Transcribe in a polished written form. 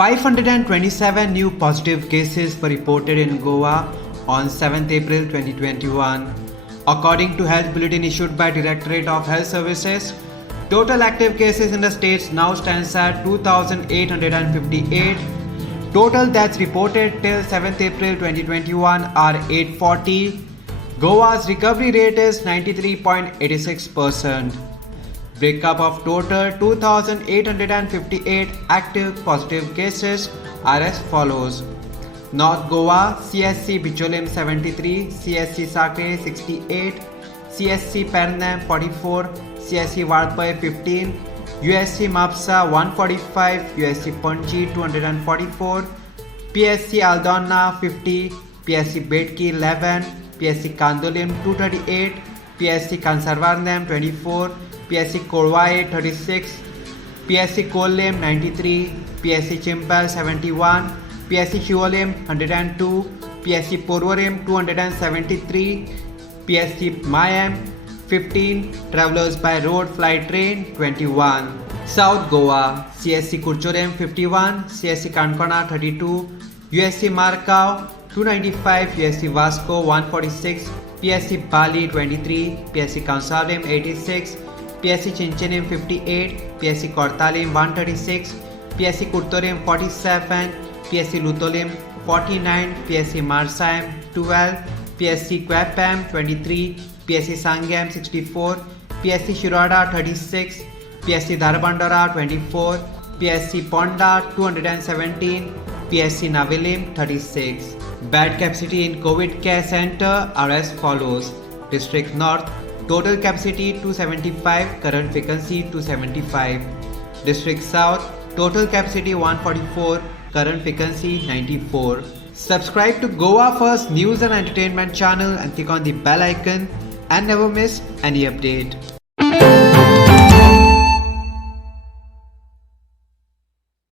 527 new positive cases were reported in Goa on 7th April 2021. According to Health Bulletin issued by Directorate of Health Services, total active cases in the states now stands at 2,858. Total deaths reported till 7th April 2021 are 840. Goa's recovery rate is 93.86%. Breakup of total 2,858 active positive cases are as follows. North Goa, CSC Bicholim 73, CSC Sakre 68, CSC Pernam 44, CSC Vadpai 15, USC Mapsa 145, USC Panji 244, PSC Aldona 50, PSC Bedki 11, PSC Kandolim 238, PSC Kansarvarnam 24, PSC Korwai 36, PSC Kolem 93, PSC Chimpal 71, PSC Shivolim 102, PSC Porvorim 273, PSC Mayam 15, Travelers by Road Flight Train 21. South Goa, CSC Kurcholim 51, CSC Kankana 32, USC Markau 295, USC Vasco 146, PSC Bali 23, PSC Kansalim 86, PSC Chinchanim 58, PSC Kortalim 136, PSC Kurtorim 47, PSC Lutolim 49, PSC Marsaim 12, PSC Kwapam 23, PSC Sangam 64, PSC Shirada 36, PSC Dharbandara 24, PSC Ponda 217, PSC Navilim 36. Bed capacity in COVID care center are as follows. District North, total capacity 275, current vacancy 275. District South, total capacity 144, current vacancy 94. Subscribe to Goa First News and Entertainment channel and click on the bell icon and never miss any update.